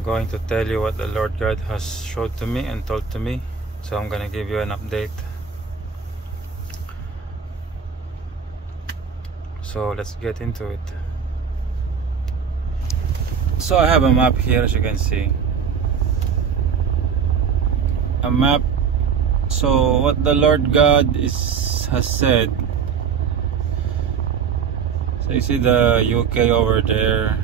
I'm going to tell you what the Lord God has showed to me and told to me. So I'm gonna give you an update. So let's get into it. So I have a map here, as you can see. A map. So what the Lord God has said. So you see the UK over there,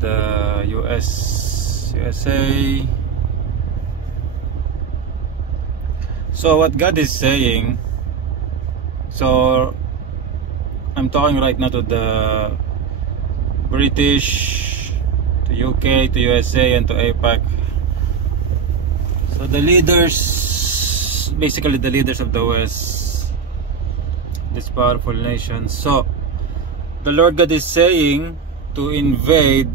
the USA. So what God is saying, so I'm talking right now to the British, to UK, to USA, and to APAC. So the leaders, basically the leaders of the West, this powerful nation. So the Lord God is saying to invade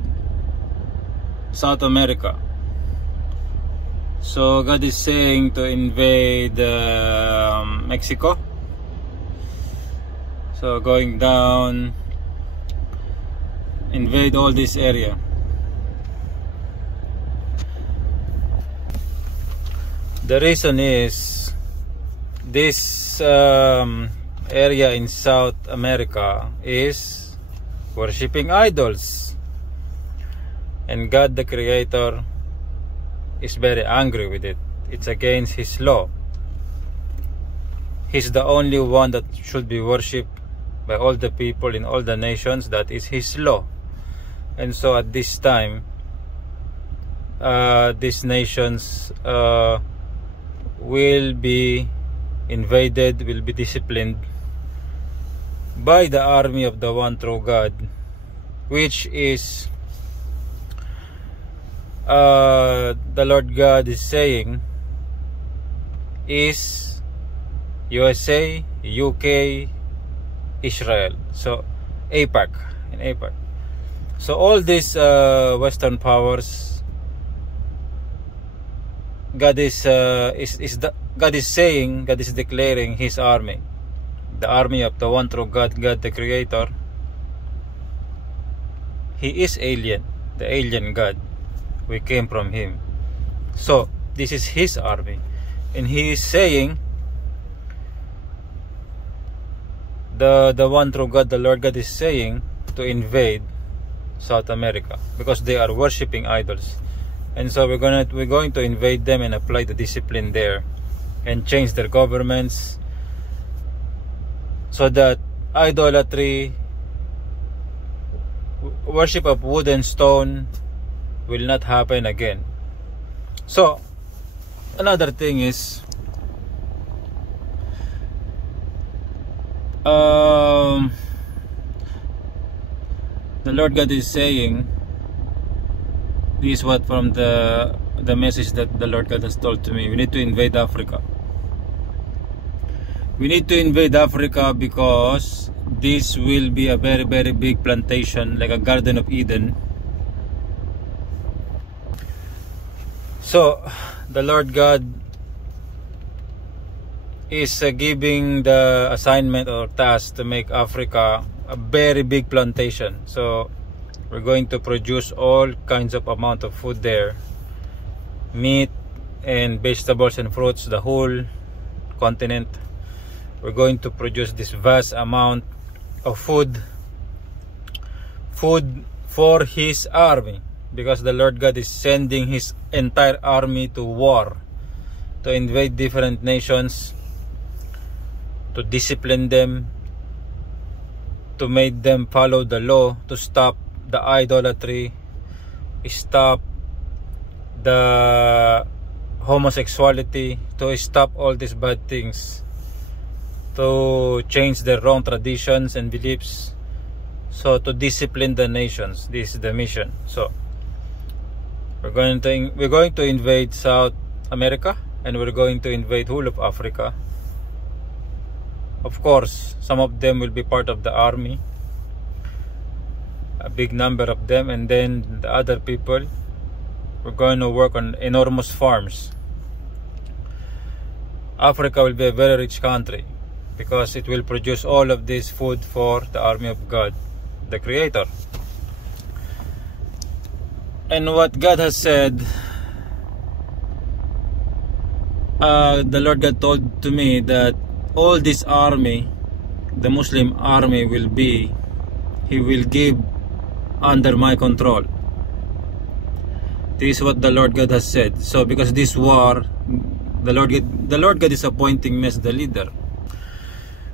South America. So God is saying to invade Mexico. So going down, invade all this area. The reason is this area in South America is worshipping idols, and God the Creator is very angry with it. It's against His law. He's the only one that should be worshipped by all the people in all the nations. That is His law. And so at this time, these nations will be invaded, will be disciplined by the army of the one true God, which is the Lord God is saying is USA, UK, Israel. So APAC, in APAC. So all these Western powers, God is saying, God is declaring His army, the army of the one true God, God the Creator. He is alien, the alien God. We came from Him. So this is His army, and He is saying, the one true God, the Lord God is saying to invade South America because they are worshipping idols. And so we're going to invade them and apply the discipline there and change their governments so that idolatry, worship of wood and stone will not happen again. So another thing is the Lord God is saying, this is what from the message that the Lord God has told to me. We need to invade Africa. We need to invade Africa because this will be a very, very big plantation, like a Garden of Eden. So the Lord God is giving the assignment or task to make Africa a very big plantation. So we're going to produce all kinds of amount of food there, meat and vegetables and fruits, the whole continent. We're going to produce this vast amount of food for His army, because the Lord God is sending His entire army to war, to invade different nations, to discipline them, to make them follow the law, to stop the idolatry, stop the homosexuality, to stop all these bad things, to change their wrong traditions and beliefs, so to discipline the nations. This is the mission. So we're going to invade South America, and we're going to invade whole of Africa. Of course, some of them will be part of the army, a big number of them, and then the other people, we're going to work on enormous farms. Africa will be a very rich country because it will produce all of this food for the army of God, the Creator. And what God has said, the Lord God told to me that all this army, the Muslim army, He will give under my control. This is what the Lord God has said. So because this war, the Lord God is appointing me as the leader.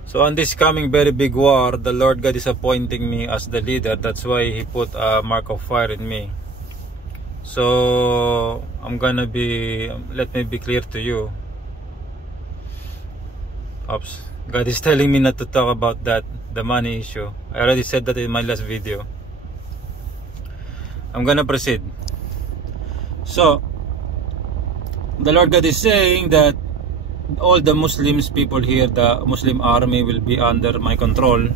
So on this coming very big war, the Lord God is appointing me as the leader. That's why He put a mark of fire in me. So I'm gonna be, let me be clear to you. Oops, God is telling me not to talk about that, the money issue. I already said that in my last video. I'm gonna proceed. So the Lord God is saying that all the Muslims people here, the Muslim army, will be under my control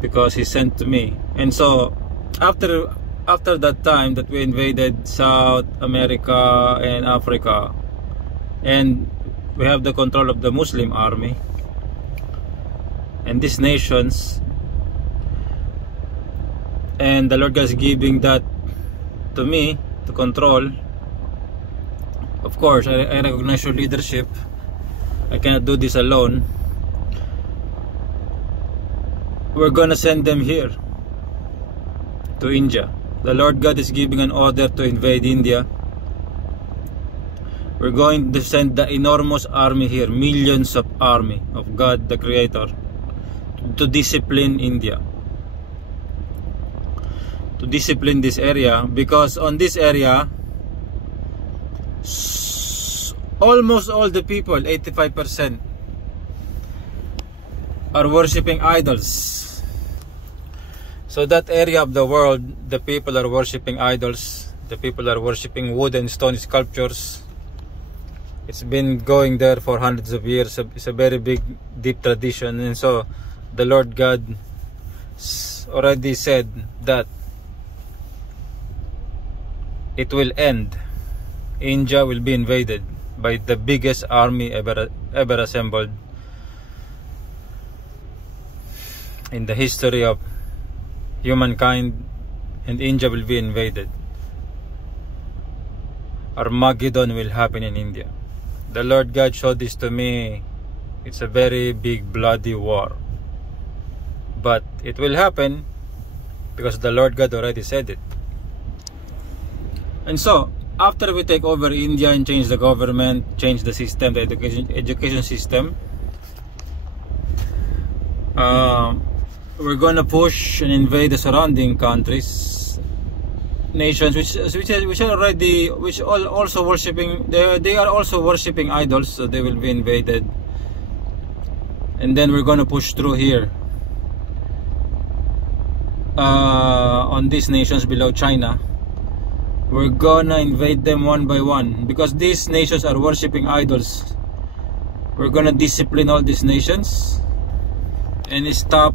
because He sent to me. And so after that time that we invaded South America and Africa, and we have the control of the Muslim army and these nations, and the Lord God is giving that to me to control. Of course, I recognize your leadership. I cannot do this alone. We're gonna send them here to India. The Lord God is giving an order to invade India. We're going to send the enormous army here, millions of army of God the Creator, to discipline India, to discipline this area, because on this area almost all the people, 85%, are worshipping idols. So that area of the world, the people are worshipping idols. The people are worshipping wood and stone sculptures. It's been going there for hundreds of years. It's a very big, deep tradition. And so the Lord God already said that it will end. India will be invaded by the biggest army ever assembled in the history of humankind, and India will be invaded. Armageddon will happen in India. The Lord God showed this to me. It's a very big bloody war, but it will happen because the Lord God already said it. And so after we take over India and change the government, change the system, the education system, we're gonna push and invade the surrounding countries, nations which are also worshiping. They are also worshiping idols, so they will be invaded. And then we're gonna push through here on these nations below China. We're gonna invade them one by one because these nations are worshipping idols. We're gonna discipline all these nations and stop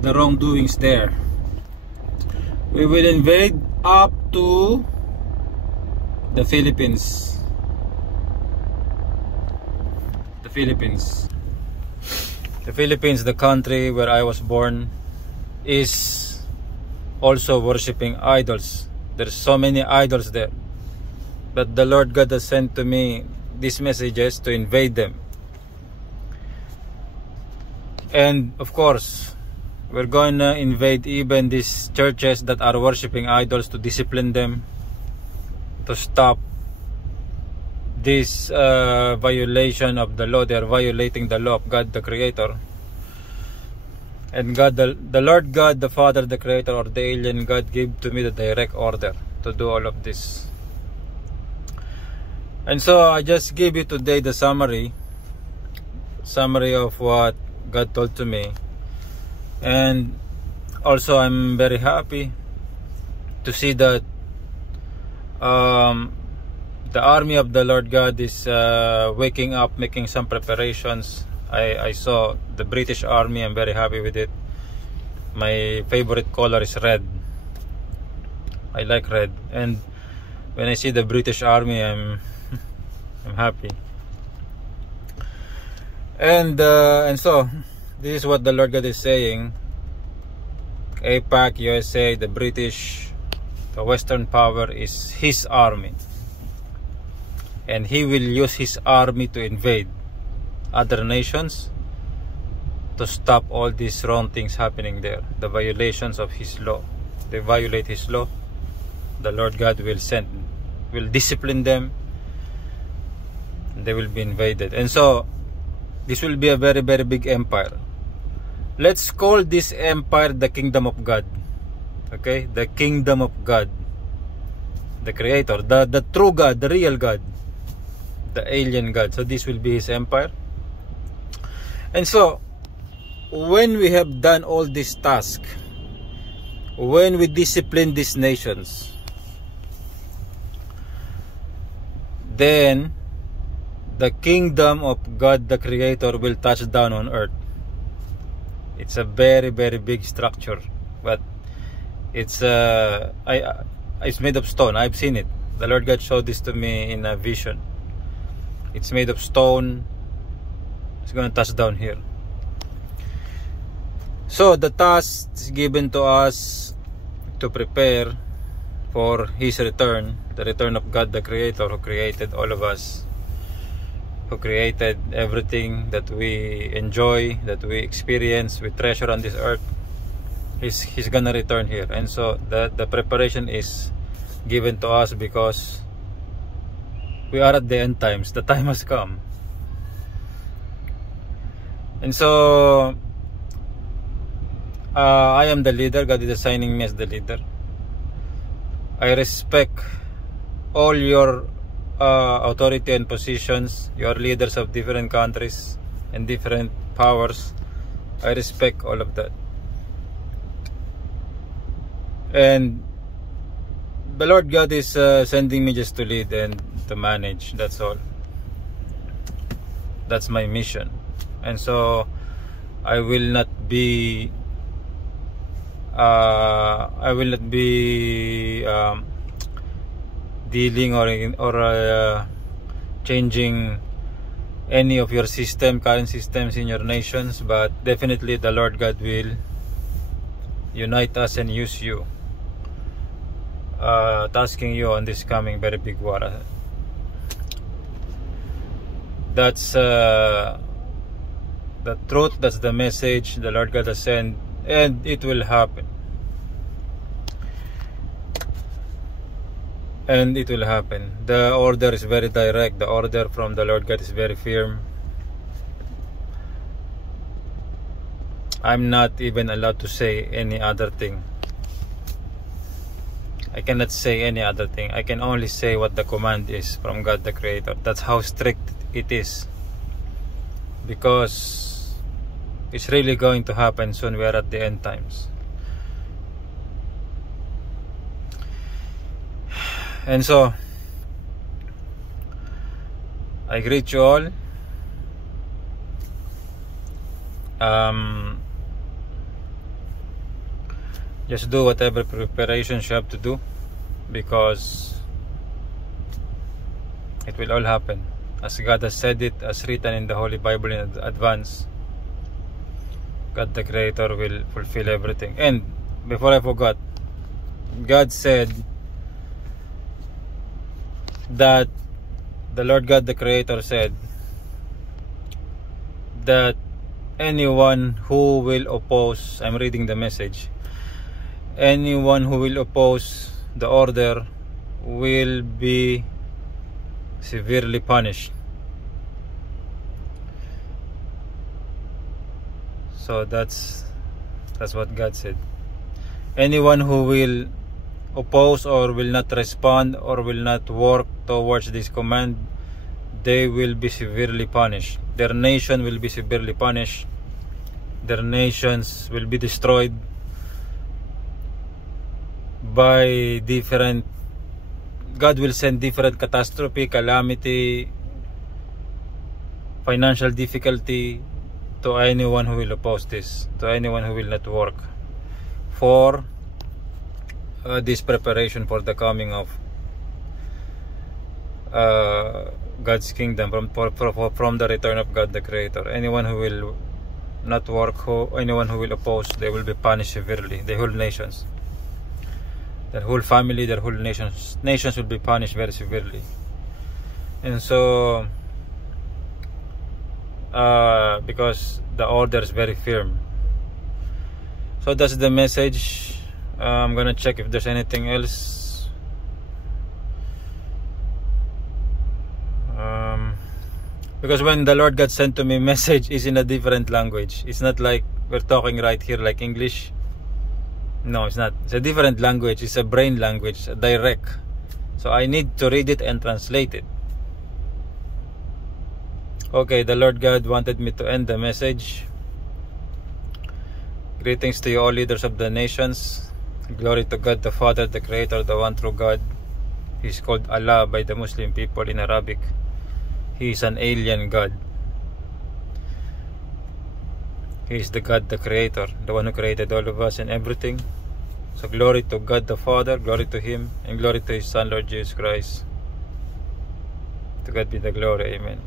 the wrongdoings there. We will invade up to the Philippines. The Philippines, the country where I was born, is also worshipping idols. There's so many idols there. But the Lord God has sent to me these messages to invade them. And of course, we're going to invade even these churches that are worshipping idols, to discipline them, to stop this violation of the law. They are violating the law of God the Creator. And God, the Lord God, the Father, the Creator, or the alien God, gave to me the direct order to do all of this. And so I just gave you today the summary of what God told to me. And also I'm very happy to see that the army of the Lord God is waking up, making some preparations. I saw the British Army. I'm very happy with it. My favorite color is red. I like red, and when I see the British Army, I'm happy. And so this is what the Lord God is saying. APAC, USA, the British, The Western power is his army, and he will use his army to invade other nations to stop all these wrong things happening there, the violations of his law. They violate his law, the Lord God will discipline them, they will be invaded. And so this will be a very, very big empire. Let's call this empire the kingdom of God. Okay, the kingdom of God, the creator, the true God, the real God, the alien God. So this will be his empire. And so when we have done all this task, when we discipline these nations, then the kingdom of God the creator will touch down on earth. It's a very, very big structure, but it's made of stone. I've seen it. The Lord God showed this to me in a vision. It's made of stone. It's going to touch down here. So the task is given to us to prepare for his return, the return of God the creator, who created all of us, who created everything that we enjoy, that we experience, we treasure on this earth. He's gonna return here. And so the preparation is given to us because we are at the end times. The time has come. And so I am the leader. God is assigning me as the leader. I respect all your authority and positions. You are leaders of different countries and different powers. I respect all of that. And the Lord God is sending me just to lead and to manage. That's all. That's my mission. And so I will not be dealing or changing any of your current systems in your nations, but definitely the Lord God will unite us and use you, tasking you on this coming very big war. That's the truth. That's the message the Lord God has sent, and it will happen. And it will happen. The order is very direct. The order from the Lord God is very firm. I'm not even allowed to say any other thing. I cannot say any other thing. I can only say what the command is from God the Creator. That's how strict it is. Because it's really going to happen soon. We are at the end times. And so I greet you all. Just do whatever preparations you have to do, because it will all happen as God has said it, as written in the Holy Bible in advance. God the Creator will fulfill everything. And before I forgot, God said that the Lord God the Creator said that anyone who will oppose, I'm reading the message, anyone who will oppose the order will be severely punished. So that's what God said. Anyone who will oppose or will not respond or will not work towards this command, they will be severely punished. Their nation will be severely punished. Their nations will be destroyed by different, God will send different catastrophe, calamity, financial difficulty to anyone who will oppose this, to anyone who will not work for this preparation for the coming of God's kingdom, from the return of God the Creator. Anyone who will not work, anyone who will oppose, they will be punished severely, the whole nations. their whole family, their whole nations will be punished very severely. And so because the order is very firm. So that's the message. I'm gonna check if there's anything else. Because when the Lord God sent to me message is in a different language. It's not like we're talking right here like English. No, it's not. It's a different language. It's a brain language, direct. So I need to read it and translate it. Okay, the Lord God wanted me to end the message. Greetings to you all leaders of the nations. Glory to God the Father, the Creator, the one true God. He's called Allah by the Muslim people in Arabic. He is an alien God. He is the God, the Creator, the one who created all of us and everything. So glory to God the Father, glory to Him, and glory to His Son, Lord Jesus Christ. To God be the glory. Amen.